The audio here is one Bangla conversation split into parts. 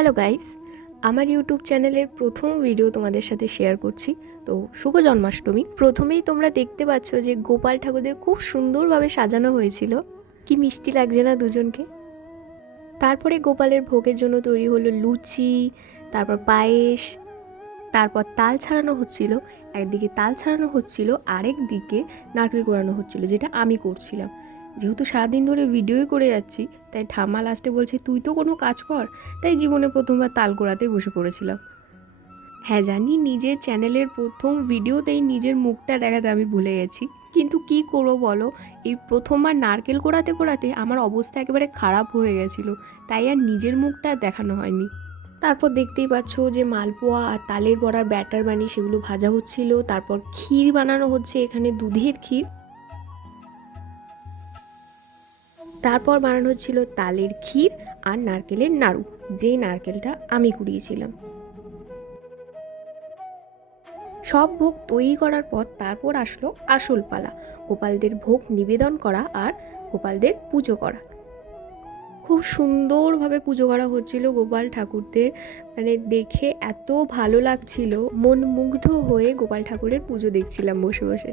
হ্যালো গাইস, আমার ইউটিউব চ্যানেলের প্রথম ভিডিও তোমাদের সাথে শেয়ার করছি। তো শুভ জন্মাষ্টমী। প্রথমেই তোমরা দেখতে পাচ্ছ যে গোপাল ঠাকুরদের খুব সুন্দরভাবে সাজানো হয়েছিল। কি মিষ্টি লাগছে না দুজনকে। তারপরে গোপালের ভোগের জন্য তৈরি হলো লুচি, তারপর পায়েস, তারপর তাল ছাড়ানো হচ্ছিল। একদিকে তাল ছাড়ানো হচ্ছিল, আরেক দিকে নারকেল কোড়ানো হচ্ছিল, যেটা আমি করছিলাম। যেহেতু সারাদিন ধরে ভিডিওই করে যাচ্ছি, তাই ঠাম্মা লাস্টে বলছে তুই তো কোনো কাজ কর। তাই জীবনে প্রথমবার তাল কোড়াতে বসে পড়েছিলাম। হ্যাঁ জানি, নিজের চ্যানেলের প্রথম ভিডিওতেই নিজের মুখটা দেখাতে আমি ভুলে গেছি, কিন্তু কি করবো বলো, এই প্রথমবার নারকেল কোড়াতে কোড়াতে আমার অবস্থা একেবারে খারাপ হয়ে গেছিলো, তাই আর নিজের মুখটা দেখানো হয়নি। তারপর দেখতেই পাচ্ছ যে মালপোয়া আর তালের বড়ার ব্যাটার বানিয়ে সেগুলো ভাজা হচ্ছিল। তারপর ক্ষীর বানানো হচ্ছে, এখানে দুধের ক্ষীর। তারপর বানানো হচ্ছিল তালের ক্ষীর আর নারকেলের নাড়ু, যেই নারকেলটা আমি কুড়িয়েছিলাম। সব ভোগ তৈরি করার পর তারপর আসলো আসল পালা, গোপালদের ভোগ নিবেদন করা আর গোপালদের পুজো করা। খুব সুন্দরভাবে পুজো করা হচ্ছিল গোপাল ঠাকুরদের, মানে দেখে এত ভালো লাগছিল, মন মুগ্ধ হয়ে গোপাল ঠাকুরের পুজো দেখছিলাম বসে বসে।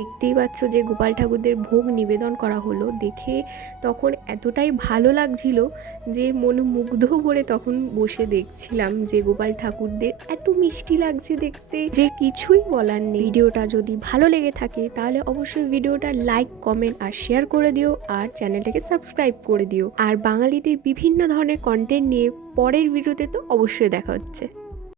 দেখতেই পাচ্ছ যে গোপাল ঠাকুরদের ভোগ নিবেদন করা হলো, দেখে তখন এতটাই ভালো লাগছিল যে মন মুগ্ধ করে তখন বসে দেখছিলাম যে গোপাল ঠাকুরদের এত মিষ্টি লাগছে দেখতে, যে কিছুই বলার নেই। ভিডিওটা যদি ভালো লেগে থাকে তাহলে অবশ্যই ভিডিওটা লাইক, কমেন্ট আর শেয়ার করে দিও, আর চ্যানেলটাকে সাবস্ক্রাইব করে দিও। আর বাঙালিদের বিভিন্ন ধরনের কন্টেন্ট নিয়ে পরের ভিডিওতে তো অবশ্যই দেখা হচ্ছে।